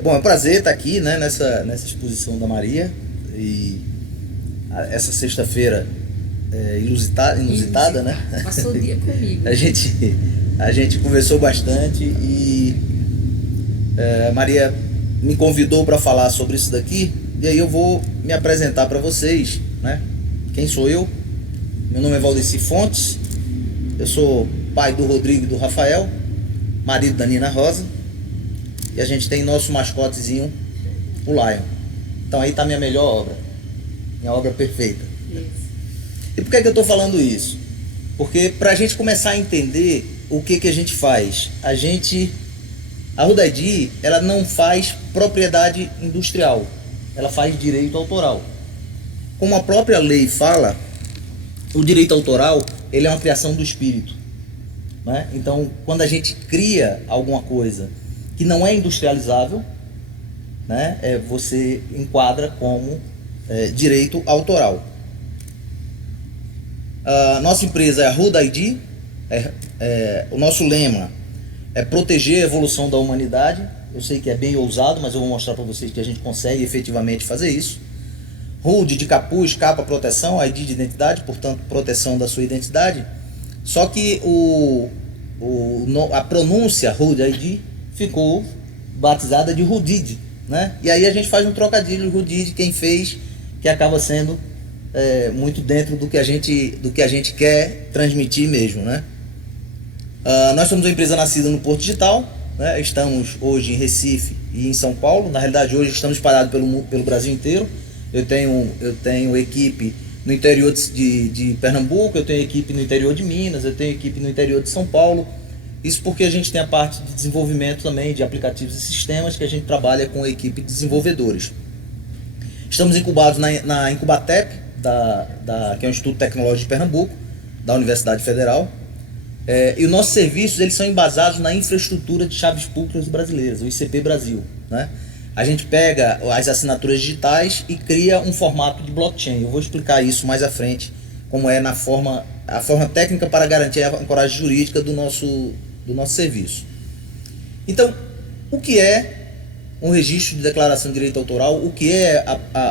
Bom, é um prazer estar aqui, né, nessa exposição da Maria. E essa sexta-feira inusitada, né? Passou o dia comigo. A gente, a gente conversou bastante e a Maria me convidou para falar sobre isso daqui. E aí eu vou me apresentar para vocês, né? Quem sou eu? Meu nome é Valdeci Fontes. Eu sou pai do Rodrigo e do Rafael, marido da Nina Rosa. E a gente tem nosso mascotezinho, o Lion. Então aí está minha melhor obra. Minha obra perfeita. Isso. E por que eu estou falando isso? Porque para a gente começar a entender o que a gente faz, a Rudaidi, ela não faz propriedade industrial, ela faz direito autoral. Como a própria lei fala, o direito autoral ele é uma criação do espírito, né? Então, quando a gente cria alguma coisa que não é industrializável, né, você enquadra como direito autoral. A nossa empresa é a Rudaidi. O nosso lema é proteger a evolução da humanidade. Eu sei que é bem ousado, mas eu vou mostrar para vocês que a gente consegue efetivamente fazer isso. Rude de capuz, capa, proteção, ID de identidade, portanto, proteção da sua identidade. Só que a pronúncia Rude ID ficou batizada de Rudid, né? E aí a gente faz um trocadilho, Rudid, quem fez, que acaba sendo muito dentro do que a gente quer transmitir mesmo, né? Nós somos uma empresa nascida no Porto Digital, né? Estamos hoje em Recife e em São Paulo. Na realidade, hoje estamos espalhados pelo Brasil inteiro. Eu tenho equipe no interior de Pernambuco, eu tenho equipe no interior de Minas, eu tenho equipe no interior de São Paulo. Isso porque a gente tem a parte de desenvolvimento também de aplicativos e sistemas, que a gente trabalha com a equipe de desenvolvedores. Estamos incubados na Incubatep, que é o Instituto Tecnológico de Pernambuco, da Universidade Federal. E os nossos serviços eles são embasados na infraestrutura de chaves públicas brasileiras, o ICP Brasil, né? A gente pega as assinaturas digitais e cria um formato de blockchain. Eu vou explicar isso mais à frente, como é a forma técnica para garantir a ancoragem jurídica do nosso serviço. Então, o que é um registro de declaração de direito autoral? O que é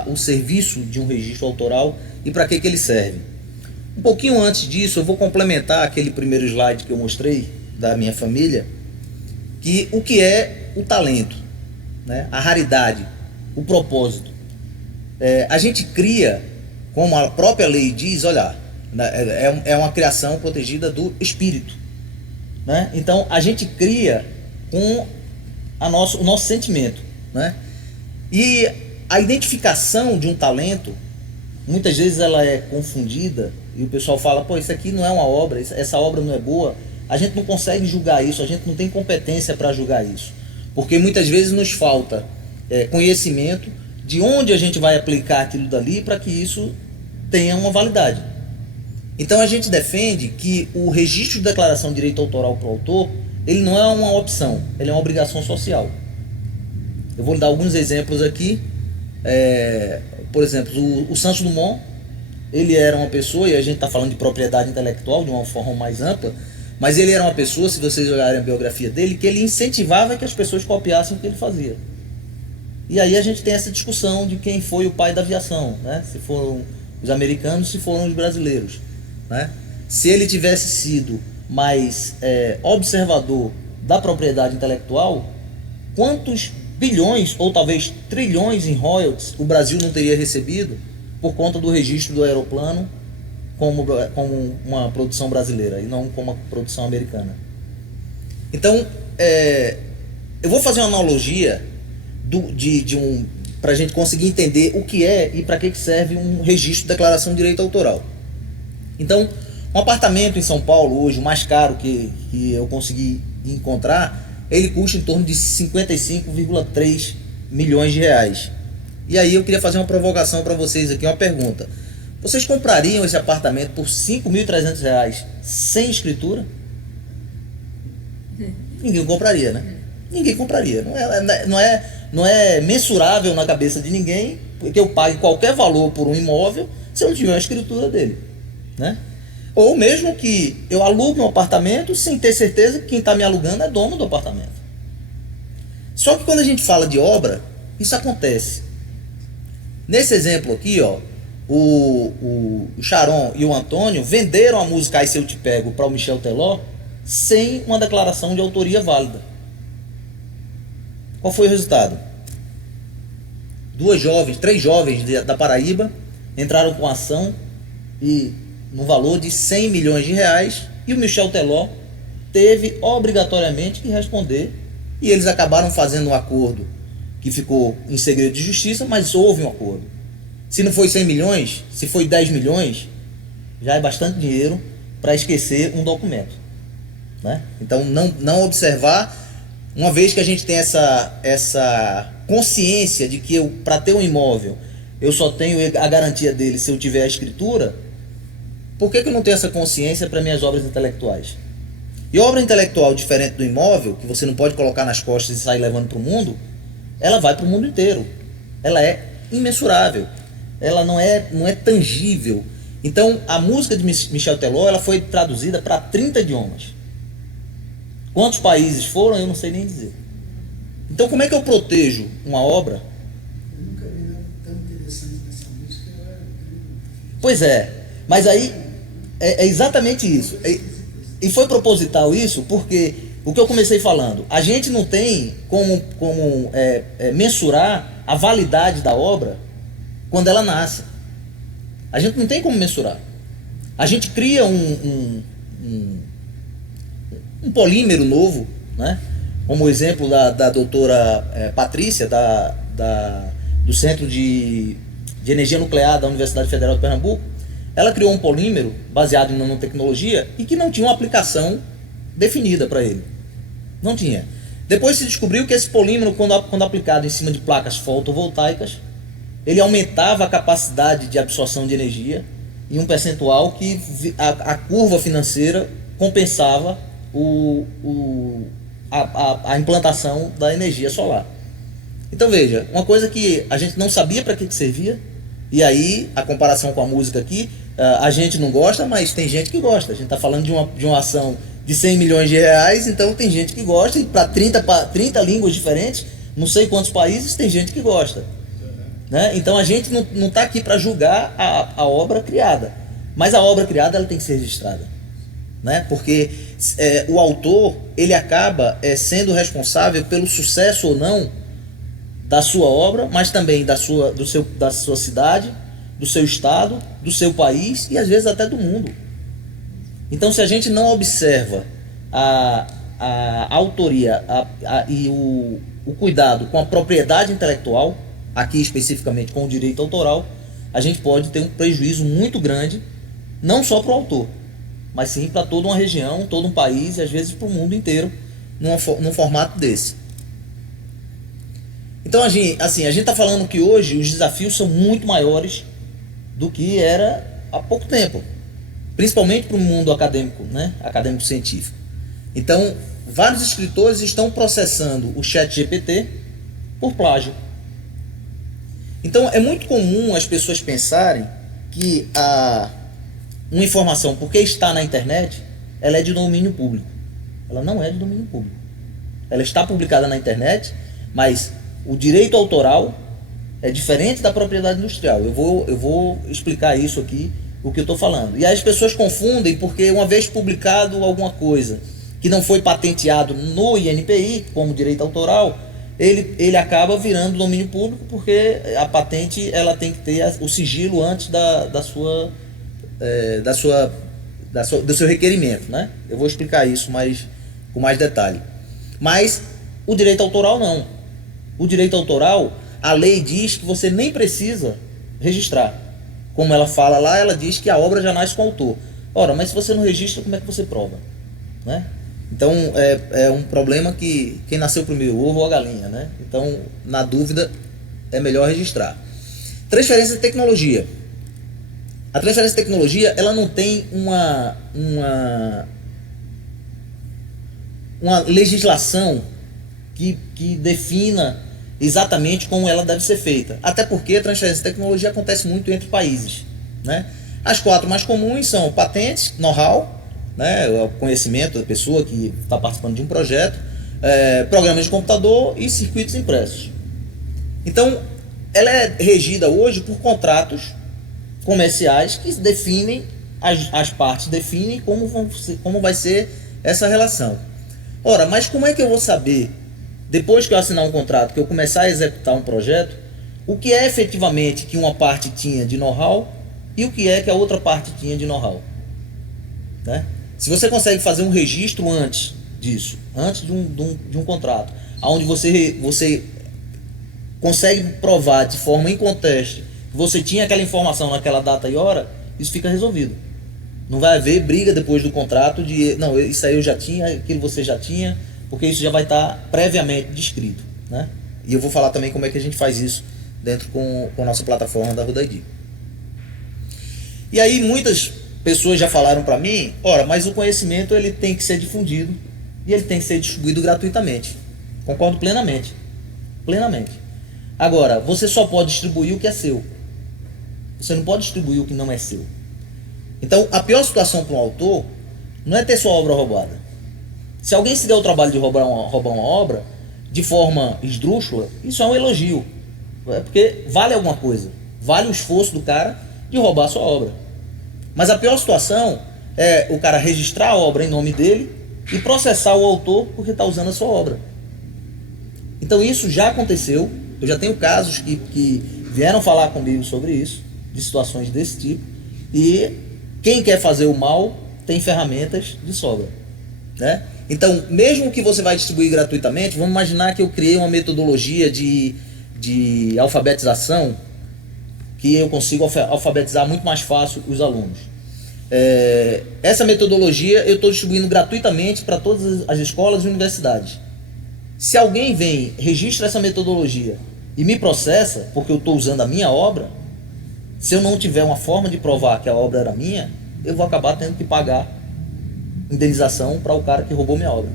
o serviço de um registro autoral e para que ele serve? Um pouquinho antes disso, eu vou complementar aquele primeiro slide que eu mostrei da minha família, que o que é o talento, né? A raridade, o propósito. A gente cria, como a própria lei diz, olha, é uma criação protegida do espírito, né? Então a gente cria com o nosso sentimento, né? E a identificação de um talento, muitas vezes ela é confundida e o pessoal fala, pô, isso aqui não é uma obra, essa obra não é boa. A gente não consegue julgar isso, a gente não tem competência para julgar isso, porque muitas vezes nos falta conhecimento de onde a gente vai aplicar aquilo dali para que isso tenha uma validade. Então a gente defende que o registro de declaração de direito autoral para o autor, ele não é uma opção, ele é uma obrigação social. Eu vou dar alguns exemplos aqui. Por exemplo, o Santos Dumont, ele era uma pessoa, e a gente está falando de propriedade intelectual de uma forma mais ampla, mas ele era uma pessoa, se vocês olharem a biografia dele, que ele incentivava que as pessoas copiassem o que ele fazia. E aí a gente tem essa discussão de quem foi o pai da aviação, né? Se foram os americanos, se foram os brasileiros, né? Se ele tivesse sido mais observador da propriedade intelectual, quantos bilhões ou talvez trilhões em royalties o Brasil não teria recebido por conta do registro do aeroplano como uma produção brasileira e não como uma produção americana. Então, eu vou fazer uma analogia para a gente conseguir entender o que é e para que serve um registro de declaração de direito autoral. Então, um apartamento em São Paulo hoje, o mais caro que eu consegui encontrar, ele custa em torno de 55,3 milhões de reais. E aí eu queria fazer uma provocação para vocês aqui, uma pergunta. Vocês comprariam esse apartamento por 5.300 reais sem escritura? Ninguém compraria, né? Ninguém compraria. Não é mensurável na cabeça de ninguém que eu pague qualquer valor por um imóvel se eu não tiver a escritura dele, né? Ou mesmo que eu alugue um apartamento sem ter certeza que quem está me alugando é dono do apartamento. Só que quando a gente fala de obra, isso acontece. Nesse exemplo aqui, ó, o Sharon e o Antônio venderam a música Ai Se Eu Te Pego para o Michel Teló sem uma declaração de autoria válida. Qual foi o resultado? Três jovens da Paraíba entraram com ação e no valor de 100 milhões de reais, e o Michel Teló teve obrigatoriamente que responder, e eles acabaram fazendo um acordo que ficou em segredo de justiça, mas houve um acordo. Se não foi 100 milhões, se foi 10 milhões, já é bastante dinheiro para esquecer um documento, né? Então não observar, uma vez que a gente tem essa consciência de que para ter um imóvel eu só tenho a garantia dele se eu tiver a escritura, por que eu não tenho essa consciência para minhas obras intelectuais? E obra intelectual diferente do imóvel, que você não pode colocar nas costas e sair levando para o mundo, ela vai para o mundo inteiro. Ela é imensurável. Ela não é tangível. Então, a música de Michel Teló, ela foi traduzida para 30 idiomas. Quantos países foram, eu não sei nem dizer. Então, como é que eu protejo uma obra? Eu nunca vi nada tão interessante nessa música. Pois é, mas aí é exatamente isso. E foi proposital isso porque o que eu comecei falando, a gente não tem como mensurar a validade da obra quando ela nasce. A gente não tem como mensurar. A gente cria um polímero novo, né? Como o exemplo da doutora Patrícia, do Centro de Energia Nuclear da Universidade Federal de Pernambuco. Ela criou um polímero baseado em nanotecnologia e que não tinha uma aplicação definida para ele. Não tinha. Depois se descobriu que esse polímero, quando aplicado em cima de placas fotovoltaicas, ele aumentava a capacidade de absorção de energia em um percentual que a curva financeira compensava a implantação da energia solar. Então veja, uma coisa que a gente não sabia para que servia, e aí a comparação com a música aqui, a gente não gosta, mas tem gente que gosta. A gente está falando de uma ação de 100 milhões de reais, então tem gente que gosta, e para 30 línguas diferentes, não sei quantos países, tem gente que gosta. Né? Então a gente não está aqui para julgar a obra criada, mas a obra criada ela tem que ser registrada, né? Porque o autor ele acaba sendo responsável pelo sucesso ou não da sua obra, mas também da sua cidade, do seu estado, do seu país e às vezes até do mundo. Então, se a gente não observa a autoria e o cuidado com a propriedade intelectual, aqui especificamente com o direito autoral, a gente pode ter um prejuízo muito grande, não só para o autor, mas sim para toda uma região, todo um país e às vezes para o mundo inteiro, num formato desse. Então, a gente está falando que hoje os desafios são muito maiores do que era há pouco tempo, principalmente para o mundo acadêmico, né? Acadêmico-científico. Então, vários escritores estão processando o ChatGPT por plágio. Então, é muito comum as pessoas pensarem que uma informação, porque está na internet, ela é de domínio público. Ela não é de domínio público. Ela está publicada na internet, mas o direito autoral é diferente da propriedade industrial. Eu vou explicar isso aqui, o que eu estou falando. E aí as pessoas confundem porque uma vez publicado alguma coisa que não foi patenteado no INPI como direito autoral, ele acaba virando domínio público porque a patente ela tem que ter o sigilo antes do seu requerimento, né? Eu vou explicar isso com mais detalhe. Mas o direito autoral não. O direito autoral, a lei diz que você nem precisa registrar. Como ela fala lá, ela diz que a obra já nasce com o autor. Ora, mas se você não registra, como é que você prova? Né? Então, é um problema que quem nasceu primeiro, o ovo ou a galinha, né? Então, na dúvida, é melhor registrar. Transferência de tecnologia. A transferência de tecnologia, ela não tem uma legislação que defina exatamente como ela deve ser feita. Até porque a transferência de tecnologia acontece muito entre países, né? As 4 mais comuns são patentes, know-how, né, o conhecimento da pessoa que está participando de um projeto, programas de computador e circuitos impressos. Então, ela é regida hoje por contratos comerciais que definem, as partes definem como vai ser essa relação. Ora, mas como é que eu vou saber, depois que eu assinar um contrato, que eu começar a executar um projeto, o que é efetivamente que uma parte tinha de know-how e o que é que a outra parte tinha de know-how? Né? Se você consegue fazer um registro antes disso, antes de um contrato, onde você consegue provar de forma inconteste que você tinha aquela informação naquela data e hora, isso fica resolvido. Não vai haver briga depois do contrato de, não, isso aí eu já tinha, aquilo você já tinha, porque isso já vai estar previamente descrito. Né? E eu vou falar também como é que a gente faz isso dentro com a nossa plataforma da Ruda ID. E aí muitas pessoas já falaram para mim, ora, mas o conhecimento ele tem que ser difundido e ele tem que ser distribuído gratuitamente. Concordo plenamente. Plenamente. Agora, você só pode distribuir o que é seu. Você não pode distribuir o que não é seu. Então, a pior situação para um autor não é ter sua obra roubada. Se alguém se der o trabalho de roubar uma obra de forma esdrúxula, isso é um elogio. É porque vale alguma coisa. Vale o esforço do cara de roubar a sua obra. Mas a pior situação é o cara registrar a obra em nome dele e processar o autor porque está usando a sua obra. Então isso já aconteceu. Eu já tenho casos que vieram falar comigo sobre isso, de situações desse tipo. E quem quer fazer o mal tem ferramentas de sobra. Né? Então, mesmo que você vai distribuir gratuitamente, vamos imaginar que eu criei uma metodologia de alfabetização que eu consigo alfabetizar muito mais fácil os alunos. Essa metodologia eu estou distribuindo gratuitamente para todas as escolas e universidades. Se alguém vem, registra essa metodologia e me processa porque eu estou usando a minha obra, se eu não tiver uma forma de provar que a obra era minha, eu vou acabar tendo que pagar indenização para o cara que roubou minha obra.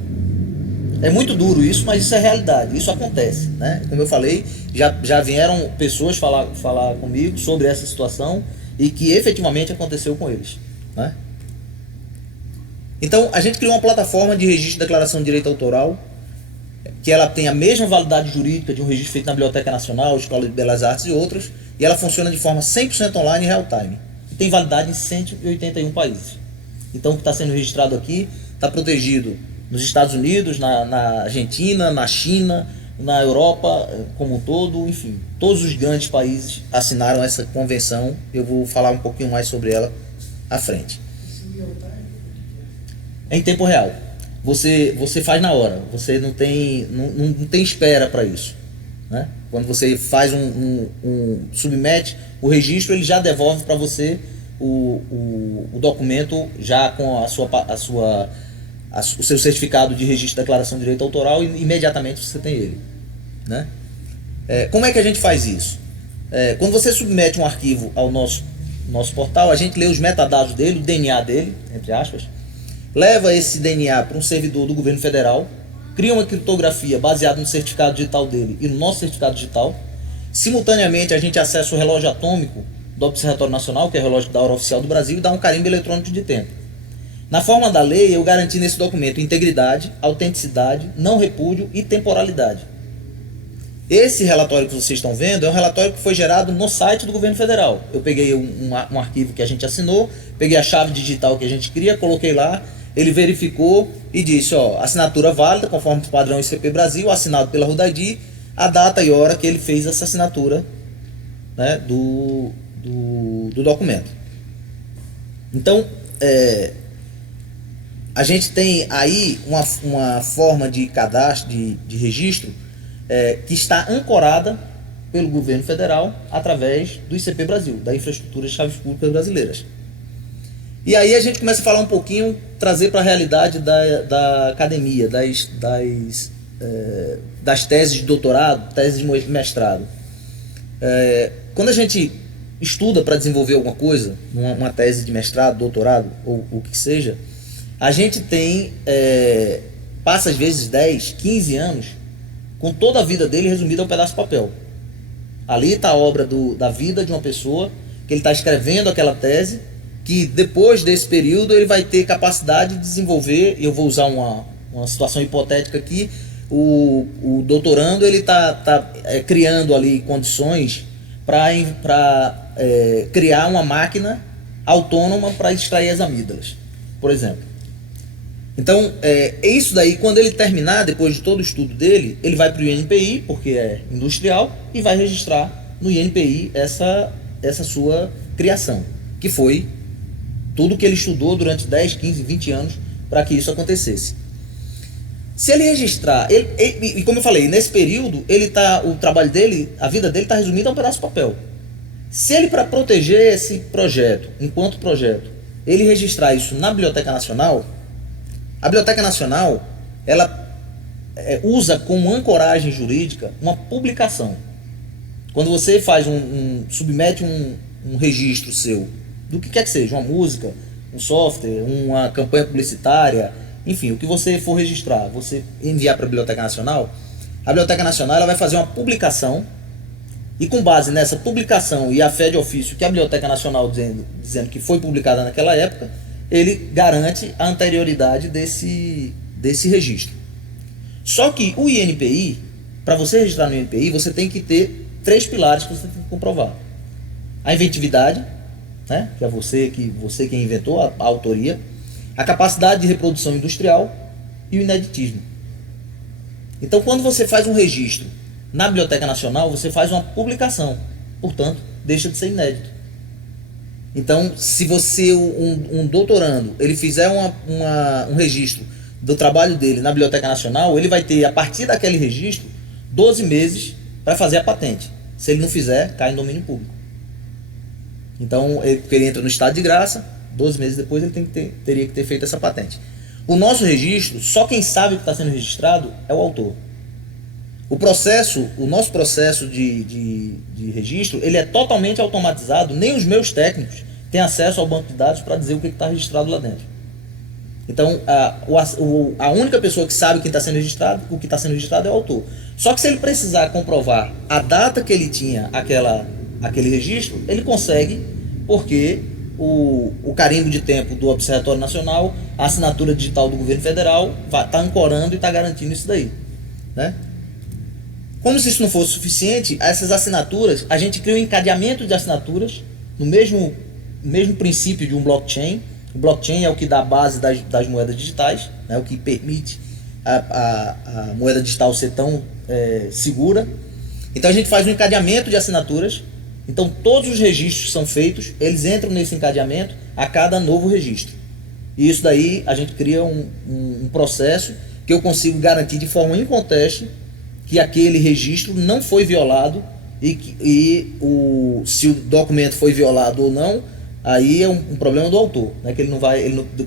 É muito duro isso, mas isso é realidade, isso acontece. Né? Como eu falei, já vieram pessoas falar comigo sobre essa situação e que efetivamente aconteceu com eles. Né? Então, a gente criou uma plataforma de registro de declaração de direito autoral, que ela tem a mesma validade jurídica de um registro feito na Biblioteca Nacional, Escola de Belas Artes e outros, e ela funciona de forma 100% online e real time. E tem validade em 181 países. Então, o que está sendo registrado aqui está protegido nos Estados Unidos, na Argentina, na China, na Europa como um todo, enfim. Todos os grandes países assinaram essa convenção. Eu vou falar um pouquinho mais sobre ela à frente. É em tempo real. Você faz na hora. Você não tem espera para isso. Né? Quando você faz submete o registro, ele já devolve para você o documento já com o seu certificado de registro de declaração de direito autoral e imediatamente você tem ele. Né? Como é que a gente faz isso? Quando você submete um arquivo ao nosso portal, a gente lê os metadados dele, o DNA dele, entre aspas, leva esse DNA para um servidor do governo federal, cria uma criptografia baseada no certificado digital dele e no nosso certificado digital. Simultaneamente, a gente acessa o relógio atômico do Observatório Nacional, que é o relógio da hora oficial do Brasil, e dá um carimbo eletrônico de tempo. Na forma da lei, eu garanti nesse documento integridade, autenticidade, não repúdio e temporalidade. Esse relatório que vocês estão vendo é um relatório que foi gerado no site do governo federal. Eu peguei um arquivo que a gente assinou, peguei a chave digital que a gente cria, coloquei lá, ele verificou e disse, assinatura válida, conforme o padrão ICP Brasil, assinado pela Ruda ID, a data e hora que ele fez essa assinatura, né, do documento. Então, a gente tem aí uma forma de cadastro, de registro, que está ancorada pelo governo federal através do ICP Brasil, da Infraestrutura de Chaves Públicas Brasileiras. E aí a gente começa a falar um pouquinho, trazer para a realidade da academia, das teses de doutorado, teses de mestrado. Quando a gente estuda para desenvolver alguma coisa, uma tese de mestrado, doutorado, ou o que seja, a gente passa às vezes 10, 15 anos com toda a vida dele resumida a um pedaço de papel. Ali está a obra da vida de uma pessoa, que ele está escrevendo aquela tese, que depois desse período ele vai ter capacidade de desenvolver, e eu vou usar uma situação hipotética aqui, o doutorando ele tá criando ali condições para criar uma máquina autônoma para extrair as amígdalas, por exemplo. Então, isso daí, quando ele terminar, depois de todo o estudo dele, ele vai para o INPI, porque é industrial, e vai registrar no INPI essa sua criação, que foi tudo que ele estudou durante 10, 15, 20 anos para que isso acontecesse. Se ele registrar, e como eu falei, nesse período, o trabalho dele, a vida dele está resumida a um pedaço de papel. Se ele, para proteger esse projeto, enquanto projeto, ele registrar isso na Biblioteca Nacional, a Biblioteca Nacional, ela usa como ancoragem jurídica uma publicação. Quando você faz submete um registro seu, do que quer que seja, uma música, um software, uma campanha publicitária, enfim, o que você for registrar, você enviar para a Biblioteca Nacional, a Biblioteca Nacional ela vai fazer uma publicação, e com base nessa publicação e a fé de ofício que a Biblioteca Nacional dizendo que foi publicada naquela época, ele garante a anterioridade desse registro. Só que o INPI, para você registrar no INPI, você tem que ter 3 pilares que você tem que comprovar. A inventividade, né, que é você quem inventou a autoria, a capacidade de reprodução industrial e o ineditismo. Então, quando você faz um registro na Biblioteca Nacional, você faz uma publicação, portanto, deixa de ser inédito. Então, se você, um doutorando, ele fizer um registro do trabalho dele na Biblioteca Nacional, ele vai ter, a partir daquele registro, 12 meses para fazer a patente. Se ele não fizer, cai em domínio público. Então, ele entra no estado de graça, 12 meses depois ele teria que ter feito essa patente. O nosso registro, só quem sabe o que está sendo registrado é o autor. O nosso processo de registro, ele é totalmente automatizado, nem os meus técnicos têm acesso ao banco de dados para dizer o que está registrado lá dentro. Então, a única pessoa que sabe o que está sendo registrado é o autor. Só que se ele precisar comprovar a data que ele tinha aquele registro, ele consegue, porque o carimbo de tempo do Observatório Nacional, a assinatura digital do governo federal está ancorando e está garantindo isso daí, né? Como se isso não fosse suficiente, essas assinaturas, a gente cria um encadeamento de assinaturas no mesmo princípio de um blockchain. O blockchain é o que dá a base das moedas digitais, né, o que permite a moeda digital ser tão segura. Então a gente faz um encadeamento de assinaturas. Então todos os registros são feitos, eles entram nesse encadeamento a cada novo registro. E isso daí a gente cria um processo que eu consigo garantir de forma inconteste que aquele registro não foi violado se o documento foi violado ou não, aí é um problema do autor, né? Que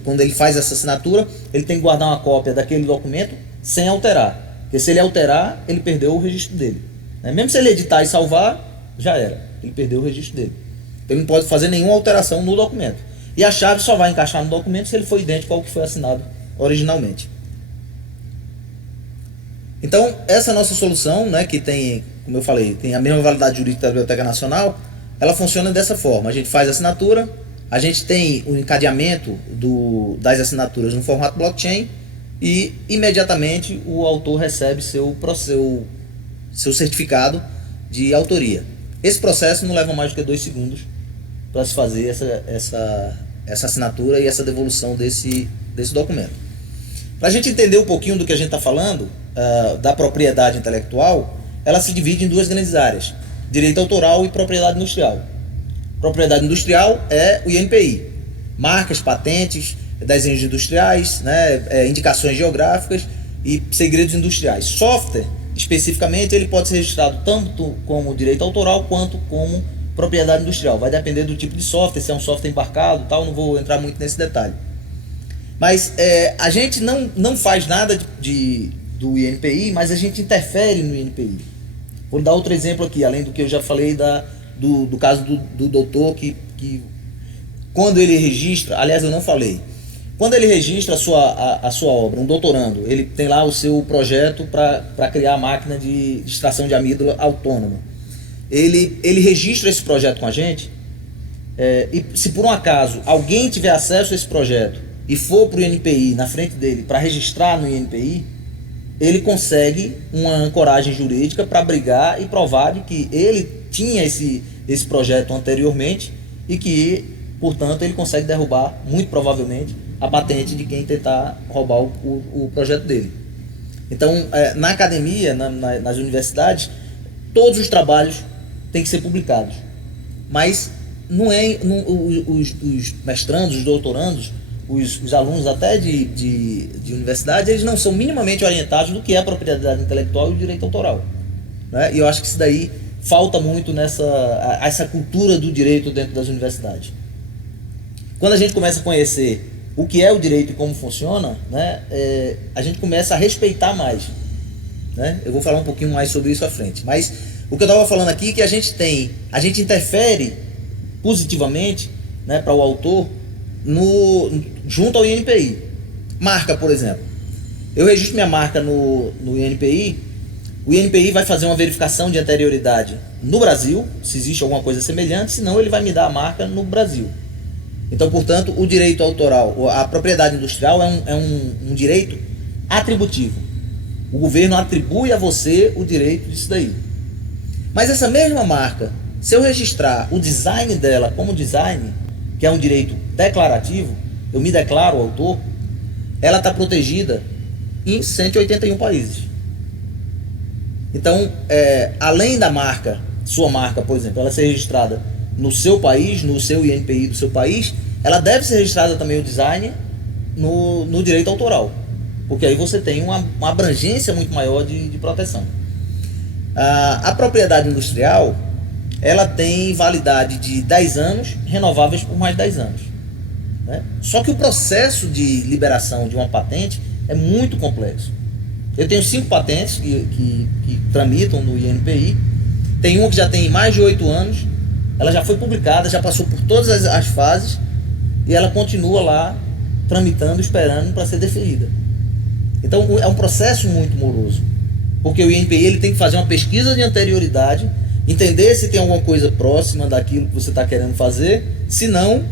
quando ele faz essa assinatura, ele tem que guardar uma cópia daquele documento sem alterar, porque se ele alterar, ele perdeu o registro dele, né? Mesmo se ele editar e salvar, já era, ele perdeu o registro dele. Ele não pode fazer nenhuma alteração no documento, e a chave só vai encaixar no documento se ele for idêntico ao que foi assinado originalmente. Então, essa nossa solução, né, que tem, como eu falei, tem a mesma validade jurídica da Biblioteca Nacional, ela funciona dessa forma. A gente faz a assinatura, a gente tem o encadeamento das assinaturas no formato blockchain e, imediatamente, o autor recebe seu certificado de autoria. Esse processo não leva mais do que 2 segundos para se fazer essa assinatura e essa devolução desse documento. Para a gente entender um pouquinho do que a gente está falando, da propriedade intelectual, ela se divide em 2 grandes áreas: direito autoral e propriedade industrial. Propriedade industrial é o INPI, marcas, patentes, desenhos industriais, né, indicações geográficas e segredos industriais. Software, especificamente, ele pode ser registrado tanto como direito autoral quanto como propriedade industrial. Vai depender do tipo de software, se é um software embarcado, tal, não vou entrar muito nesse detalhe. Mas a gente não faz nada do INPI, mas a gente interfere no INPI. Vou dar outro exemplo aqui, além do que eu já falei do caso do doutor que quando ele registra, aliás eu não falei, quando ele registra a sua obra, um doutorando, ele tem lá o seu projeto para criar a máquina de extração de amígdala autônoma. Ele registra esse projeto com a gente, e se por um acaso alguém tiver acesso a esse projeto e for para o INPI na frente dele para registrar no INPI, ele consegue uma ancoragem jurídica para brigar e provar de que ele tinha esse projeto anteriormente e que, portanto, ele consegue derrubar, muito provavelmente, a patente de quem tentar roubar o projeto dele. Então, na academia, nas universidades, todos os trabalhos têm que ser publicados. Mas os mestrandos, os doutorandos, os alunos até de universidade, eles não são minimamente orientados do que é a propriedade intelectual e o direito autoral, né? E eu acho que isso daí falta muito essa cultura do direito dentro das universidades. Quando a gente começa a conhecer o que é o direito e como funciona, né, a gente começa a respeitar mais, né? Eu vou falar um pouquinho mais sobre isso à frente. Mas o que eu estava falando aqui é que a gente interfere positivamente, né, para o autor junto ao INPI. Marca, por exemplo. Eu registro minha marca no INPI, o INPI vai fazer uma verificação de anterioridade no Brasil, se existe alguma coisa semelhante, senão ele vai me dar a marca no Brasil. Então, portanto, o direito autoral, a propriedade industrial é um direito atributivo. O governo atribui a você o direito disso daí. Mas essa mesma marca, se eu registrar o design dela como design, que é um direito declarativo, eu me declaro autor, ela está protegida em 181 países. Então, além da marca, sua marca, por exemplo, ela ser registrada no seu país, no seu INPI do seu país, ela deve ser registrada também o design no direito autoral, porque aí você tem uma abrangência muito maior de proteção. A propriedade industrial, ela tem validade de 10 anos, renováveis por mais 10 anos. Né? Só que o processo de liberação de uma patente é muito complexo. Eu tenho 5 patentes que tramitam no INPI, tem uma que já tem mais de 8 anos, ela já foi publicada, já passou por todas as fases e ela continua lá tramitando, esperando para ser deferida. Então é um processo muito moroso, porque o INPI ele tem que fazer uma pesquisa de anterioridade, entender se tem alguma coisa próxima daquilo que você está querendo fazer, se não,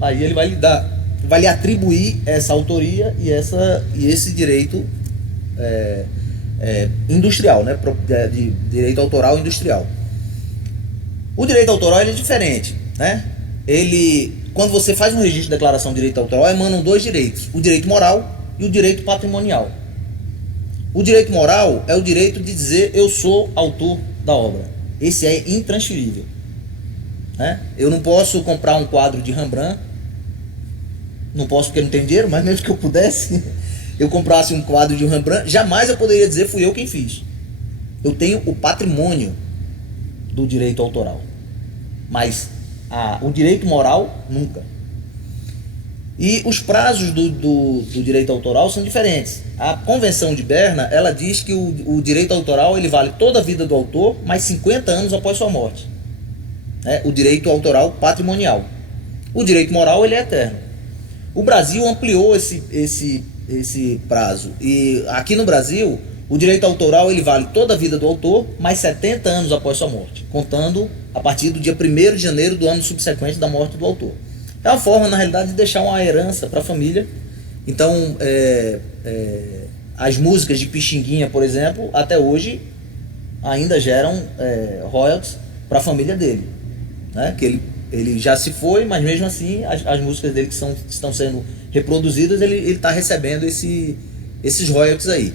aí ele vai lhe atribuir essa autoria e esse direito industrial, né? De direito autoral industrial. O direito autoral ele é diferente, né? Quando você faz um registro de declaração de direito autoral, emanam 2 direitos, o direito moral e o direito patrimonial. O direito moral é o direito de dizer eu sou autor da obra. Esse é intransferível, né? Eu não posso comprar um quadro de Rembrandt, não posso porque não tenho dinheiro, mas mesmo que eu pudesse, eu comprasse um quadro de Rembrandt, jamais eu poderia dizer fui eu quem fiz. Eu tenho o patrimônio do direito autoral, mas o direito moral nunca. E os prazos do direito autoral são diferentes. A Convenção de Berna, ela diz que o direito autoral ele vale toda a vida do autor, mais 50 anos após sua morte. O direito autoral patrimonial. O direito moral ele é eterno. O Brasil ampliou esse prazo. E aqui no Brasil, o direito autoral ele vale toda a vida do autor, mais 70 anos após sua morte, contando a partir do dia 1º de janeiro do ano subsequente da morte do autor. É uma forma, na realidade, de deixar uma herança para a família. Então, as músicas de Pixinguinha, por exemplo, até hoje ainda geram royalties para a família dele, né? Que ele já se foi, mas mesmo assim as músicas dele que estão sendo reproduzidas, ele está recebendo esses royalties aí.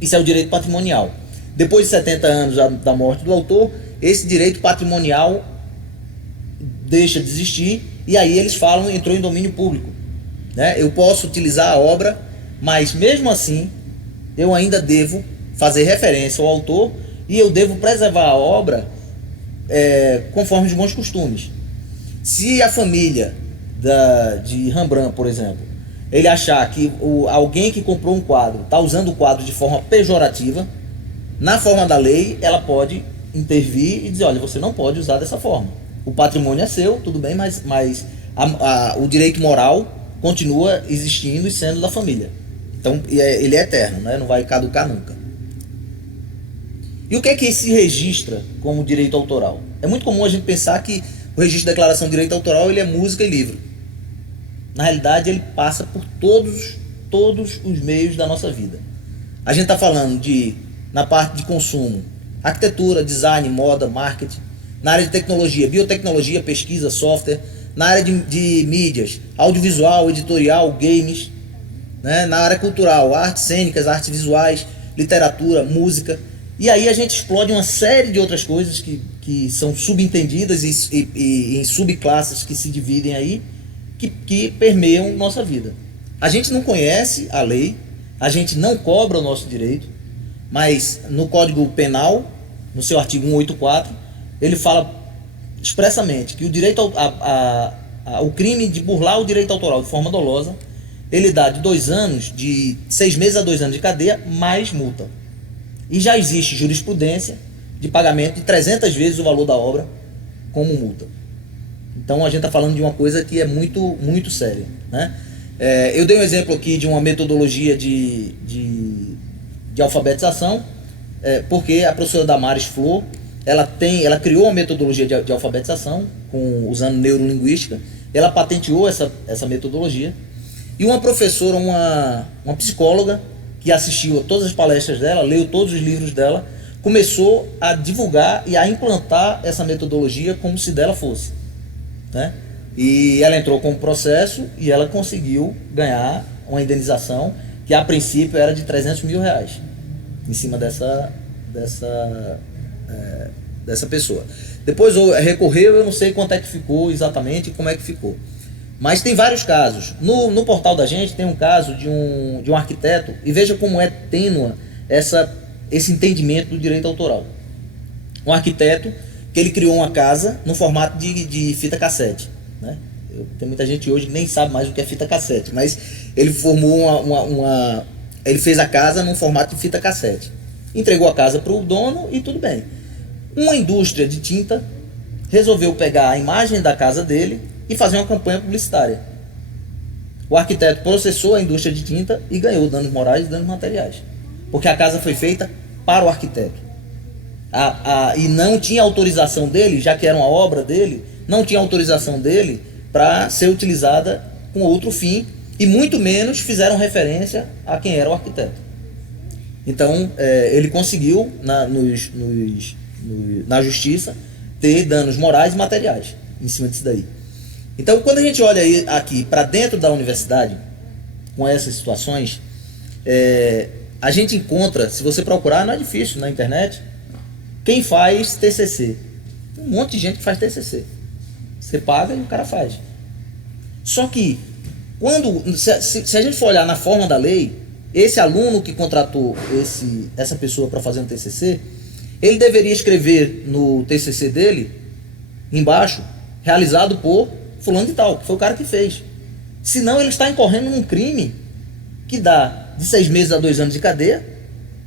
Isso é o direito patrimonial. Depois de 70 anos da morte do autor, esse direito patrimonial deixa de existir e aí eles falam entrou em domínio público, né? Eu posso utilizar a obra, mas mesmo assim eu ainda devo fazer referência ao autor e eu devo preservar a obra conforme os bons costumes. Se a família de Rembrandt, por exemplo, ele achar que alguém que comprou um quadro está usando o quadro de forma pejorativa, na forma da lei, ela pode intervir e dizer, olha, você não pode usar dessa forma. O patrimônio é seu, tudo bem, mas o direito moral continua existindo e sendo da família. Então, ele é eterno, né? Não vai caducar nunca. E o que é que se registra como direito autoral? É muito comum a gente pensar que o registro de declaração de direito autoral ele é música e livro. Na realidade, ele passa por todos os meios da nossa vida. A gente está falando na parte de consumo, arquitetura, design, moda, marketing. Na área de tecnologia, biotecnologia, pesquisa, software. Na área de mídias, audiovisual, editorial, games. Né? Na área cultural, artes cênicas, artes visuais, literatura, música. E aí a gente explode uma série de outras coisas que são subentendidas e em subclasses que se dividem aí, que permeiam nossa vida. A gente não conhece a lei, a gente não cobra o nosso direito, mas no Código Penal, no seu artigo 184, ele fala expressamente que o direito o crime de burlar o direito autoral de forma dolosa, ele dá de 6 meses a 2 anos de cadeia, mais multa. E já existe jurisprudência de pagamento de 300 vezes o valor da obra como multa. Então a gente está falando de uma coisa que é muito, muito séria. Né? Eu dei um exemplo aqui de uma metodologia de alfabetização, porque a professora Damares Flor, ela criou uma metodologia de alfabetização usando neurolinguística, ela patenteou essa metodologia, e uma professora, uma psicóloga, que assistiu a todas as palestras dela, leu todos os livros dela, começou a divulgar e a implantar essa metodologia como se dela fosse. Né? E ela entrou com o processo e ela conseguiu ganhar uma indenização que a princípio era de R$300 mil em cima dessa pessoa. Depois recorreu, eu não sei quanto é que ficou exatamente e como é que ficou. Mas tem vários casos. No portal da gente tem um caso de um arquiteto, e veja como é tênua esse entendimento do direito autoral. Um arquiteto que ele criou uma casa no formato de fita cassete. Né? Tem muita gente hoje que nem sabe mais o que é fita cassete, mas ele formou ele fez a casa num formato de fita cassete. Entregou a casa para o dono e tudo bem. Uma indústria de tinta resolveu pegar a imagem da casa dele e fazer uma campanha publicitária. O arquiteto processou a indústria de tinta e ganhou danos morais e danos materiais, porque a casa foi feita para o arquiteto. E não tinha autorização dele, já que era uma obra dele, não tinha autorização dele para ser utilizada com outro fim, e muito menos fizeram referência a quem era o arquiteto. Então, ele conseguiu, na justiça, ter danos morais e materiais em cima disso daí. Então, quando a gente olha aqui para dentro da universidade, com essas situações, a gente encontra, se você procurar, não é difícil na internet, quem faz TCC. Tem um monte de gente que faz TCC. Você paga e o cara faz. Só que, se a gente for olhar na forma da lei, esse aluno que contratou essa pessoa para fazer um TCC, ele deveria escrever no TCC dele, embaixo, realizado por fulano de tal, que foi o cara que fez. Senão ele está incorrendo num crime que dá de 6 meses a 2 anos de cadeia,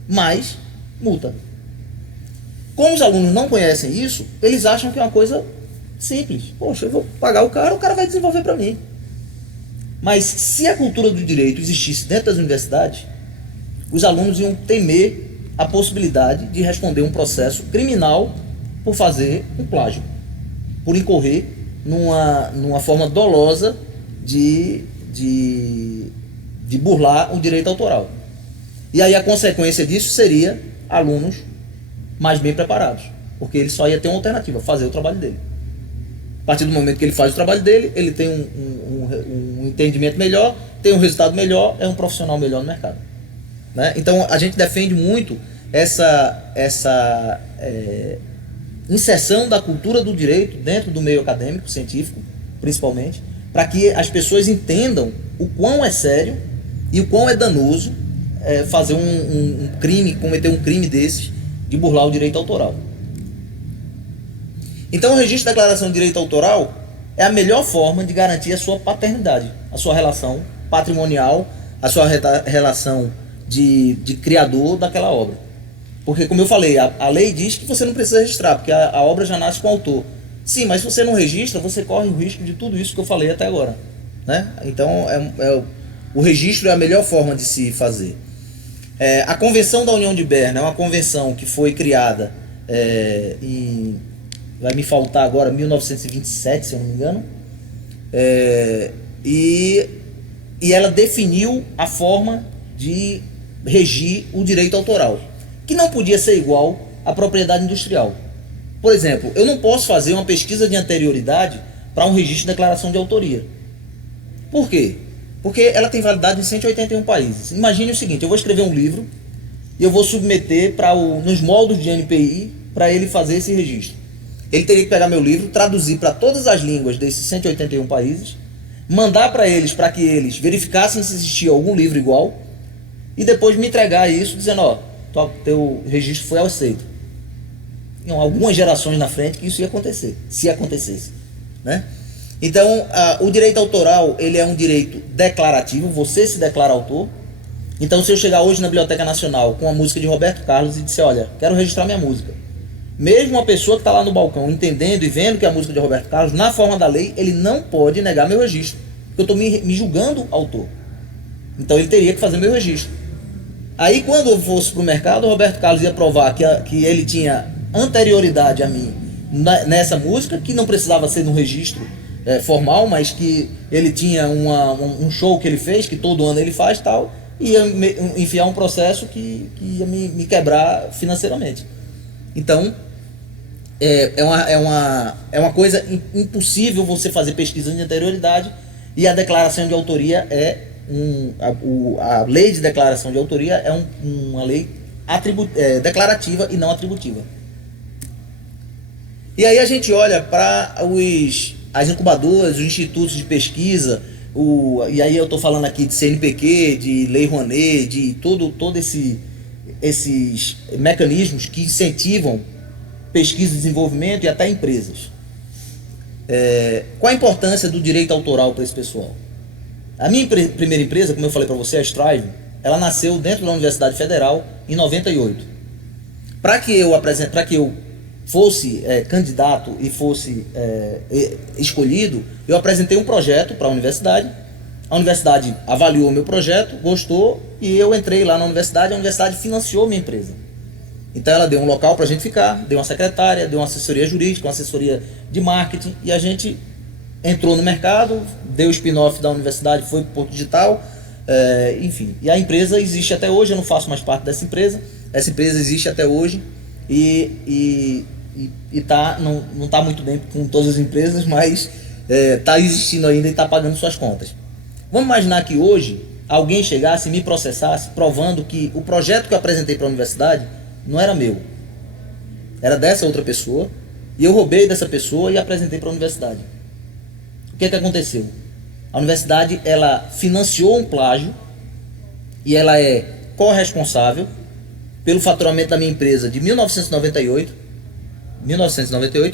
mais multa. Como os alunos não conhecem isso, eles acham que é uma coisa simples. Poxa, eu vou pagar o cara vai desenvolver para mim. Mas se a cultura do direito existisse dentro das universidades, os alunos iam temer a possibilidade de responder um processo criminal por fazer um plágio, por incorrer numa forma dolosa de burlar o direito autoral. E aí a consequência disso seria alunos mais bem preparados, porque ele só ia ter uma alternativa, fazer o trabalho dele. A partir do momento que ele faz o trabalho dele, ele tem um entendimento melhor, tem um resultado melhor, é um profissional melhor no mercado. Né? Então a gente defende muito essa inserção da cultura do direito dentro do meio acadêmico, científico, principalmente, para que as pessoas entendam o quão é sério e o quão é danoso fazer um crime, cometer um crime desses, de burlar o direito autoral. Então o registro de declaração de direito autoral é a melhor forma de garantir a sua paternidade, a sua relação patrimonial, a sua relação de criador daquela obra. Porque, como eu falei, a lei diz que você não precisa registrar, porque a obra já nasce com o autor. Sim, mas se você não registra, você corre o risco de tudo isso que eu falei até agora. Né? Então, o registro é a melhor forma de se fazer. A Convenção da União de Berna é uma convenção que foi criada vai me faltar agora, 1927, se eu não me engano. E ela definiu a forma de regir o direito autoral, que não podia ser igual à propriedade industrial. Por exemplo, eu não posso fazer uma pesquisa de anterioridade para um registro de declaração de autoria. Por quê? Porque ela tem validade em 181 países. Imagine o seguinte, eu vou escrever um livro e eu vou submeter nos moldos de NPI para ele fazer esse registro. Ele teria que pegar meu livro, traduzir para todas as línguas desses 181 países, mandar para eles para que eles verificassem se existia algum livro igual e depois me entregar isso dizendo, ó, teu registro foi aceito. Em algumas gerações na frente que isso ia acontecer, se acontecesse, né? Então, o direito autoral, ele é um direito declarativo, você se declara autor. Então, se eu chegar hoje na Biblioteca Nacional com a música de Roberto Carlos e disser, olha, quero registrar minha música, mesmo uma pessoa que está lá no balcão entendendo e vendo que é a música de Roberto Carlos, na forma da lei, ele não pode negar meu registro, porque eu estou me julgando autor. Então, ele teria que fazer meu registro. Aí, quando eu fosse para o mercado, o Roberto Carlos ia provar que ele tinha anterioridade a mim nessa música, que não precisava ser num registro formal, mas que ele tinha um show que ele fez, que todo ano ele faz tal, e ia enfiar um processo que ia me quebrar financeiramente. Então, é uma coisa impossível você fazer pesquisa de anterioridade, e a declaração de autoria a lei de declaração de autoria é uma lei declarativa e não atributiva. E aí a gente olha para as incubadoras, os institutos de pesquisa, e aí eu estou falando aqui de CNPq, de Lei Rouanet, de todo esses mecanismos que incentivam pesquisa e desenvolvimento e até empresas. Qual a importância do direito autoral para esse pessoal? A minha primeira empresa, como eu falei para você, a Strive, ela nasceu dentro da Universidade Federal em 98. Para que eu fosse candidato e fosse escolhido, eu apresentei um projeto para a universidade avaliou o meu projeto, gostou, e eu entrei lá na universidade, a universidade financiou minha empresa. Então ela deu um local para a gente ficar, deu uma secretária, deu uma assessoria jurídica, uma assessoria de marketing, e a gente entrou no mercado, deu o spin-off da universidade, foi para o Porto Digital, enfim. E a empresa existe até hoje, eu não faço mais parte dessa empresa, essa empresa existe até hoje, e não está muito bem com todas as empresas, mas está existindo ainda e está pagando suas contas. Vamos imaginar que hoje alguém chegasse e me processasse provando que o projeto que eu apresentei para a universidade não era meu, era dessa outra pessoa, e eu roubei dessa pessoa e apresentei para a universidade. O que aconteceu? A universidade, ela financiou um plágio e ela é corresponsável pelo faturamento da minha empresa de 1998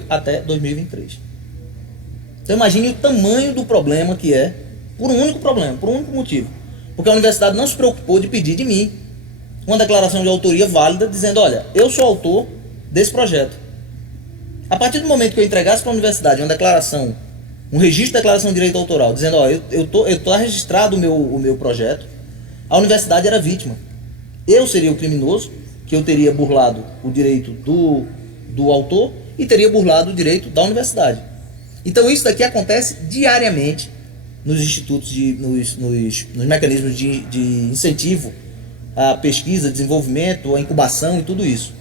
até 2023. Então imagine o tamanho do problema que é, por um único motivo. Porque a universidade não se preocupou de pedir de mim uma declaração de autoria válida, dizendo, olha, eu sou autor desse projeto. A partir do momento que eu entregasse para a universidade uma declaração, um registro de declaração de direito autoral, dizendo, ó, eu tô registrado o meu projeto, a universidade era vítima. Eu seria o criminoso, que eu teria burlado o direito do autor e teria burlado o direito da universidade. Então isso daqui acontece diariamente nos institutos, nos mecanismos de incentivo à pesquisa, desenvolvimento, à incubação e tudo isso.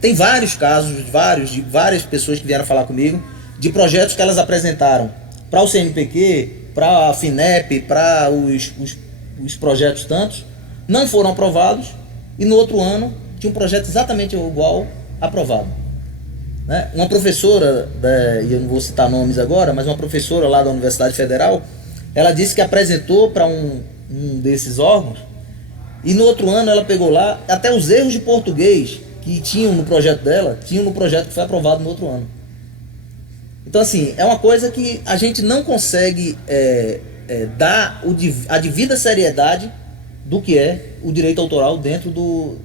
Tem vários casos, de várias pessoas que vieram falar comigo, de projetos que elas apresentaram para o CNPq, para a FINEP, para os projetos tantos, não foram aprovados, e no outro ano tinha um projeto exatamente igual aprovado. Né? Uma professora, e eu não vou citar nomes agora, mas uma professora lá da Universidade Federal, ela disse que apresentou para um desses órgãos, e no outro ano ela pegou lá, até os erros de português que tinham no projeto dela, tinham no projeto que foi aprovado no outro ano. Então assim, é uma coisa que a gente não consegue dar a devida seriedade do que é o direito autoral dentro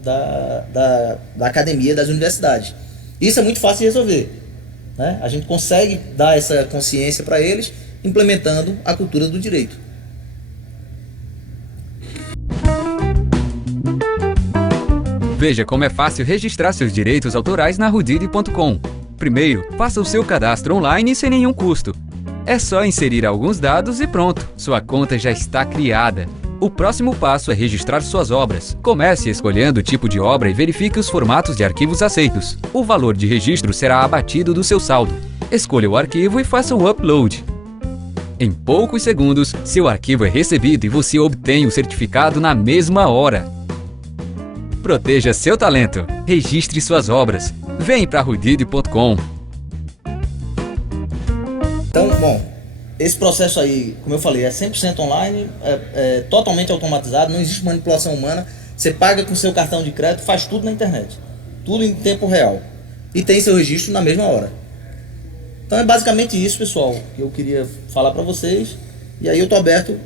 da academia, das universidades. Isso é muito fácil de resolver, né? A gente consegue dar essa consciência para eles, implementando a cultura do direito. Veja como é fácil registrar seus direitos autorais na Rudide.com. Primeiro, faça o seu cadastro online sem nenhum custo. É só inserir alguns dados e pronto, sua conta já está criada. O próximo passo é registrar suas obras. Comece escolhendo o tipo de obra e verifique os formatos de arquivos aceitos. O valor de registro será abatido do seu saldo. Escolha o arquivo e faça o upload. Em poucos segundos, seu arquivo é recebido e você obtém o certificado na mesma hora. Proteja seu talento. Registre suas obras. Vem para Rudide.com. Então, bom, esse processo aí, como eu falei, é 100% online, é totalmente automatizado, não existe manipulação humana. Você paga com seu cartão de crédito, faz tudo na internet. Tudo em tempo real. E tem seu registro na mesma hora. Então é basicamente isso, pessoal, que eu queria falar para vocês. E aí eu tô aberto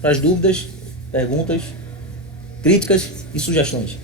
para as dúvidas, perguntas, críticas e sugestões.